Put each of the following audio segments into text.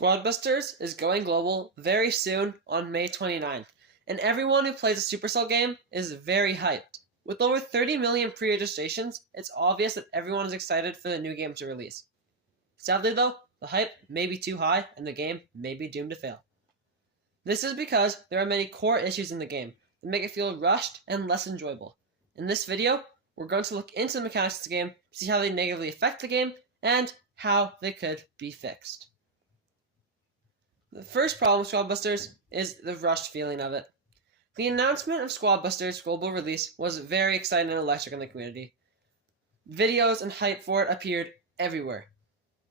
Squad Busters is going global very soon on May 29th, and everyone who plays a Supercell game is very hyped. With over 30 million pre-registrations, it's obvious that everyone is excited for the new game to release. Sadly though, the hype may be too high and the game may be doomed to fail. This is because there are many core issues in the game that make it feel rushed and less enjoyable. In this video, we're going to look into the mechanics of the game, see how they negatively affect the game, and how they could be fixed. The first problem with Squad Busters is the rushed feeling of it. The announcement of Squad Busters' global release was very exciting and electric in the community. Videos and hype for it appeared everywhere.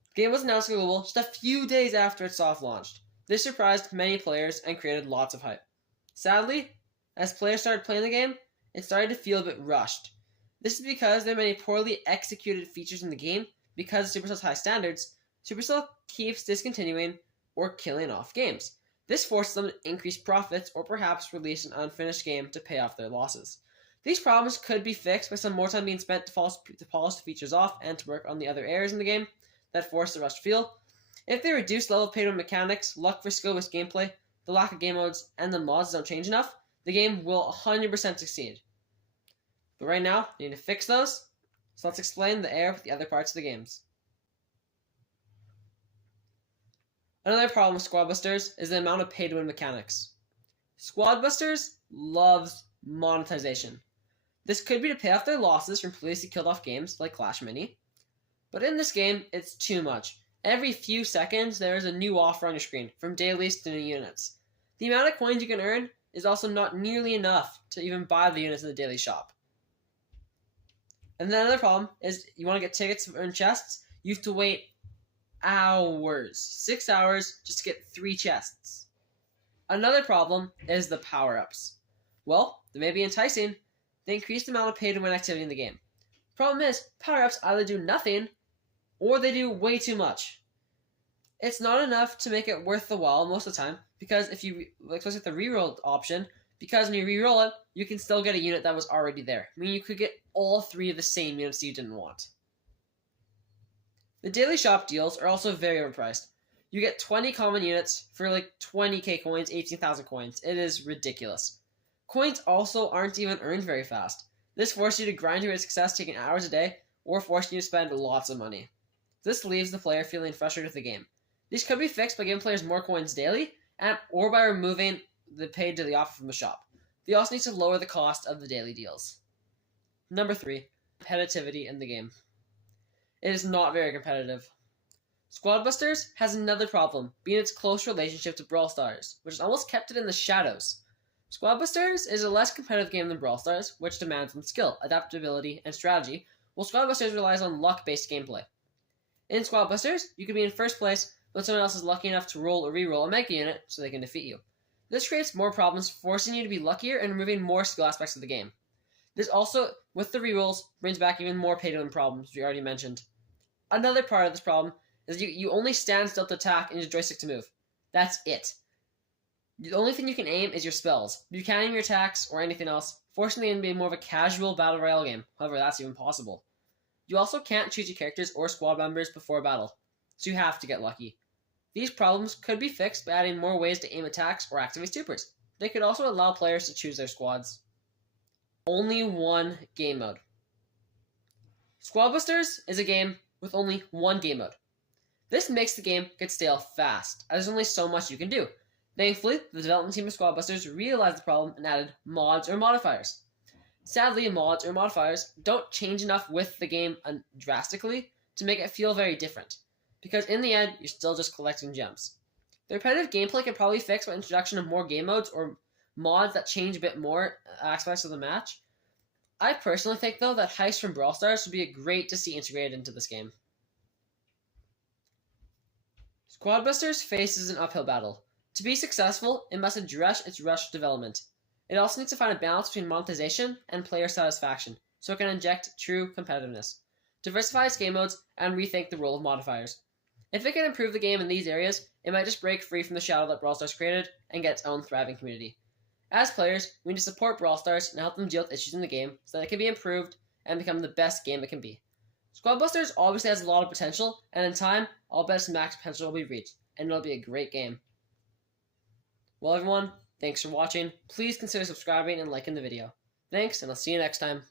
The game was announced global just a few days after it soft launched. This surprised many players and created lots of hype. Sadly, as players started playing the game, it started to feel a bit rushed. This is because there are many poorly executed features in the game. Because of Supercell's high standards, Supercell keeps discontinuing or killing off games. This forces them to increase profits or perhaps release an unfinished game to pay off their losses. These problems could be fixed by some more time being spent to polish the features off and to work on the other errors in the game that force the rushed feel. If they reduce level pay-to-win mechanics, luck for skill-based gameplay, the lack of game modes, and the mods don't change enough, the game will 100% succeed. But right now, you need to fix those, so let's explain the error with the other parts of the games. Another problem with Squad Busters is the amount of pay-to-win mechanics. Squad Busters loves monetization. This could be to pay off their losses from previously killed off games like Clash Mini, but in this game, it's too much. Every few seconds, there is a new offer on your screen, from dailies to new units. The amount of coins you can earn is also not nearly enough to even buy the units in the daily shop. And then another problem is you want to get tickets to earn chests, you have to wait hours, 6 hours, just to get 3 chests. Another problem is the power-ups. Well, they may be enticing, they increase the amount of pay-to-win activity in the game. Problem is, power-ups either do nothing, or they do way too much. It's not enough to make it worth the while most of the time, because if you, especially with the reroll option, because when you reroll it, you can still get a unit that was already there. I mean, you could get all 3 of the same units you didn't want. The daily shop deals are also very overpriced. You get 20 common units for like 20k coins, 18,000 coins. It is ridiculous. Coins also aren't even earned very fast. This forces you to grind your success taking hours a day, or forcing you to spend lots of money. This leaves the player feeling frustrated with the game. These could be fixed by giving players more coins daily, or by removing the paid daily offer from the shop. They also need to lower the cost of the daily deals. Number 3, competitivity in the game. It is not very competitive. Squad Busters has another problem, being its close relationship to Brawl Stars, which has almost kept it in the shadows. Squad Busters is a less competitive game than Brawl Stars, which demands on skill, adaptability, and strategy, while Squad Busters relies on luck-based gameplay. In Squad Busters, you can be in first place when someone else is lucky enough to roll or re-roll a mega unit so they can defeat you. This creates more problems, forcing you to be luckier and removing more skill aspects of the game. This also, with the rerolls, brings back even more pay-to-win problems we already mentioned. Another part of this problem is you only stand still to attack and use joystick to move. That's it. The only thing you can aim is your spells. You can't aim your attacks or anything else, forcing the game to be more of a casual battle royale game. However, that's even possible. You also can't choose your characters or squad members before battle, so you have to get lucky. These problems could be fixed by adding more ways to aim attacks or activate supers. They could also allow players to choose their squads. Only one game mode. Squad Busters is a game with only one game mode. This makes the game get stale fast, as there's only so much you can do. Thankfully, the development team of Squad Busters realized the problem and added mods or modifiers. Sadly, mods or modifiers don't change enough with the game drastically to make it feel very different, because in the end, you're still just collecting gems. The repetitive gameplay can probably fix by introduction of more game modes or mods that change a bit more aspects of the match. I personally think, though, that Heist from Brawl Stars would be great to see integrated into this game. Squad Busters faces an uphill battle. To be successful, it must address its rushed development. It also needs to find a balance between monetization and player satisfaction, so it can inject true competitiveness, diversify its game modes, and rethink the role of modifiers. If it can improve the game in these areas, it might just break free from the shadow that Brawl Stars created and get its own thriving community. As players, we need to support Brawl Stars and help them deal with issues in the game so that it can be improved and become the best game it can be. Squad Busters obviously has a lot of potential, and in time, I'll bet its max potential will be reached, and it'll be a great game. Well, everyone, thanks for watching. Please consider subscribing and liking the video. Thanks, and I'll see you next time.